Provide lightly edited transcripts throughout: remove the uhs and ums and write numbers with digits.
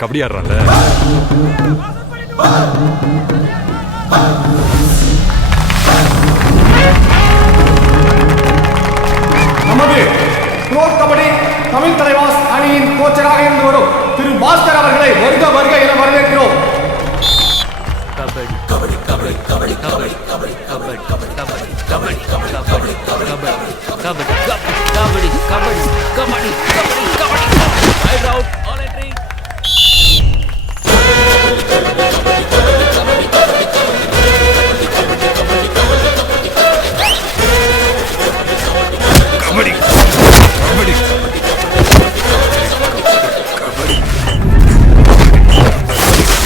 கபடி ஆடுறான்ல. நமது ப்ரோ கபடி தமிழ் தலைவாஸ் அணியின் கோச்சராக இருந்து வரும் திரு பாஸ்கர் அவர்களை வருக வருக என வரவேற்கிறோம். Kabaddi kabaddi kabaddi kabaddi kabaddi kabaddi kabaddi kabaddi kabaddi kabaddi kabaddi kabaddi kabaddi kabaddi kabaddi kabaddi kabaddi kabaddi right out all entry kabaddi kabaddi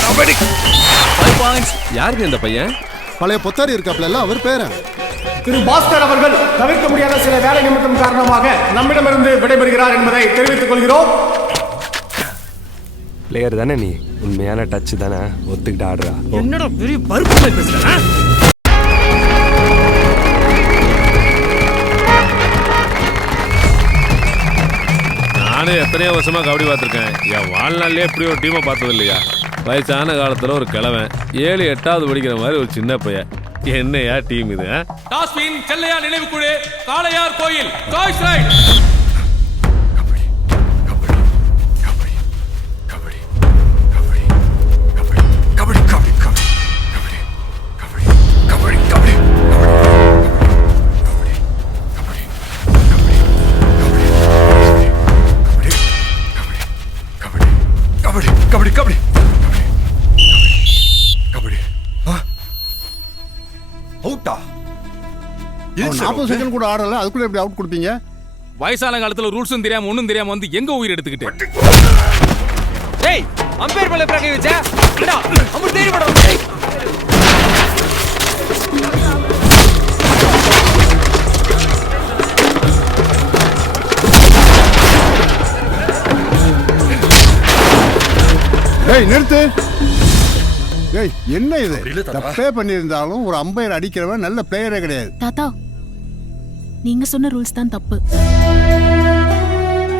kabaddi 5 points. யாருக்கு இந்த பையன்? பழைய பொத்தாரி இருக்காப்ல, அவர் பேரன் திரு பாஸ்கர் அவர்கள் தவிர்க்க முடியாத சில வேலை நிமித்தம் காரணமாக நம்மிடமிருந்து விடைபெறுகிறார் என்பதை தெரிவித்துக் கொள்கிறோம். பிளேயர் தானே நீ, உண்மையான டச் தானே, ஒத்துக்கிட்டு ஆடுறா. என்னடா பெரிய பருப்பு பேசுறா? நானே எத்தனையோ வருஷமா கபடி பார்த்துருக்கேன். என் வாழ்நாள்லயே இப்படி ஒரு டீமை பார்த்தது இல்லையா. வயசான காலத்துல ஒரு கிழவன் 7 8வது படிக்கிற மாதிரி ஒரு சின்ன பையன். என்னையா டீம் இது? டாஸ்வின் செல்லையா நினைவு குழு காளையார் கோயில் காய்ஸ் ரைட். அவன் 40 செகண்ட் கூட ஆடல, அதுக்குள்ள எப்படி அவுட் கொடுப்பீங்க? வயசான காலத்துல ரூல்ஸும் தெரியாம ஒண்ணும் தெரியாம வந்து எங்க உயிர் எடுத்துக்கிட்டு. டேய் அம்பேர் மேல பிரகை வச்சா என்னடா அம்பு தேடி போடா. ஏய் நிறுத்து. ஏய் என்ன இது? தப்பே பண்ணியிருந்தாலும் ஒரு அம்பையர் அடிக்கிறவன் நல்ல பிளேயரே கிடையாது. தாத்தா, நீங்க சொன்ன ரூல்ஸ் தான் தப்பு.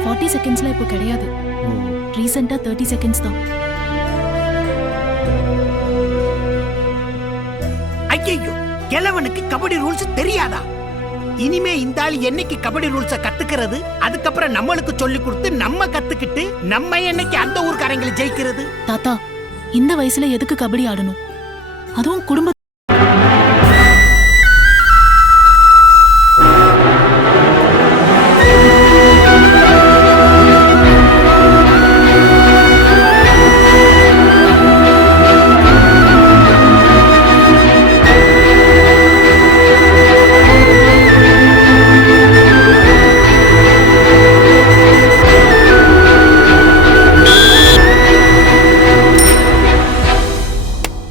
40 செகண்ட்ஸ்ல இப்போ கிடையாது. ரீசெண்டா 30 செகண்ட்ஸ் தான். ஐயோ, கிழவனுக்கு கபடி ரூல்ஸ் தெரியாதா? இனிமே இந்த ஆள் என்னைக்கு கபடி ரூல்ஸ கத்துக்கிறது, அதுக்கப்புறம் நம்மளுக்கு சொல்லி கொடுத்து நம்ம கத்துக்கிட்டு நம்ம என்னைக்கு அந்த ஊர்க்காரங்களை ஜெயிக்கிறது? தாத்தா, இந்த வயசுல எதுக்கு கபடி ஆடணும்? அதுவும் குடும்ப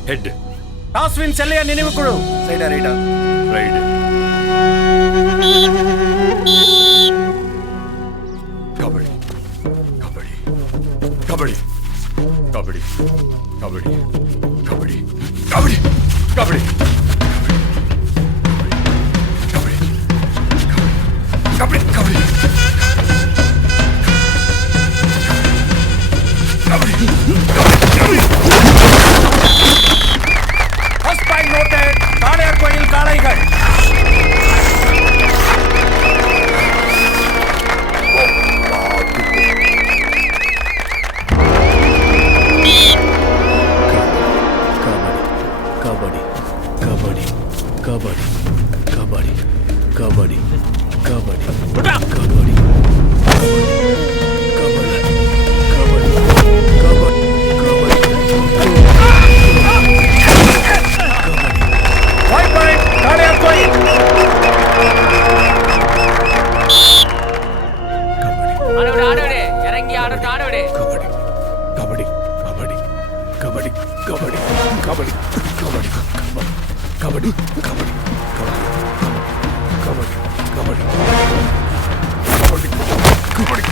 ஹெட் டாஸ்வின் செல்லையா நினைவு குழு சைடா ரைட்டா raid. Kabaddi kabaddi kabaddi kabaddi kabaddi kabaddi kabaddi kabaddi kabaddi kabaddi first point noted. Kalaiyar Koil காளைகள். Kabaddi kabaddi kabaddi kabaddi kabaddi kabaddi kabaddi white point Kalaiyar Koil. ஆடவே ஆடவே இறங்கி ஆடவே. கபடி கபடி கபடி கபடி கபடி கபடி கபடி கபடி கபடி கபடி கபடி கபடி கபடி.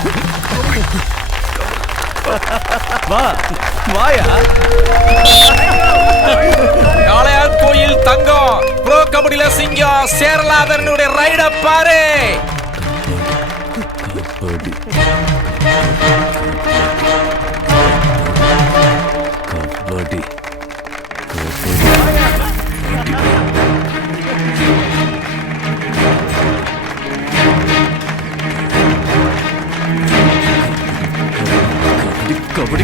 வா வாயா. காளையார் கோயில் தங்கம் ப்ரோ கபடியில சிங்கம் சேரலாதனுடைய ரைட பாரு. Kabaddi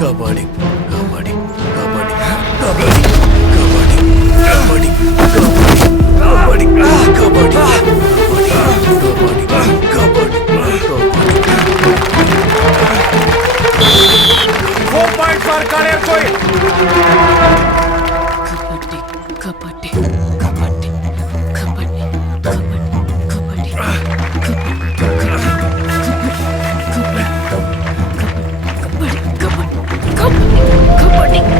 kabaddi kabaddi kabaddi kabaddi kabaddi kabaddi kabaddi kabaddi kabaddi Four points for Kalayar Koil. Kabaddi kabaddi kabaddi kabaddi kabaddi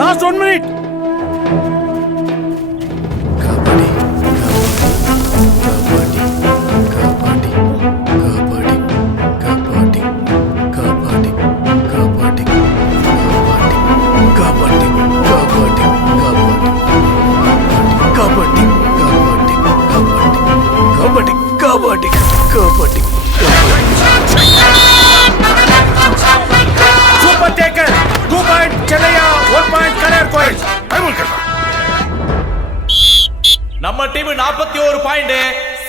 Last 1 minute. Kabaddi kabaddi kabaddi kabaddi kabaddi kabaddi kabaddi kabaddi kabaddi kabaddi kabaddi kabaddi kabaddi Super taken. 2 point Chennaiya, 1 point Kalayar Koil. நம்ம டீம் 41 பாயிண்ட்,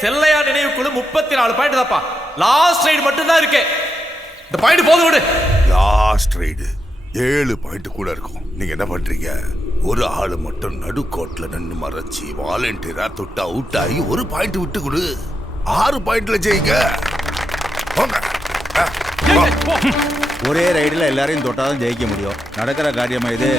செல்லையா நினைவுக்குழு 34 பாயிண்ட் தான்ப்பா. லாஸ்ட் ரைடு மட்டும் தான் இருக்கு. இந்த பாயிண்ட் போது விடு. லாஸ்ட் ரைடு 7 பாயிண்ட் கூட இருக்கும். நீங்க என்ன பண்றீங்க? ஒரு ஆளு மட்டும் நடுக்கோட்ல நின்னு மறைச்சி வாலண்டியரா தொட்டு அவுட் ஆகி 1 பாயிண்ட் விட்டு கொடு. 6 பாயிண்ட்ல ஜெயிங்க. போங்க. ஒரே ரைடில் எல்லாரையும் தொட்டாதான் ஜெயிக்க முடியும். நடக்கிற காரியமா இது?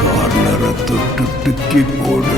கார்னரை தொட்டு போடு.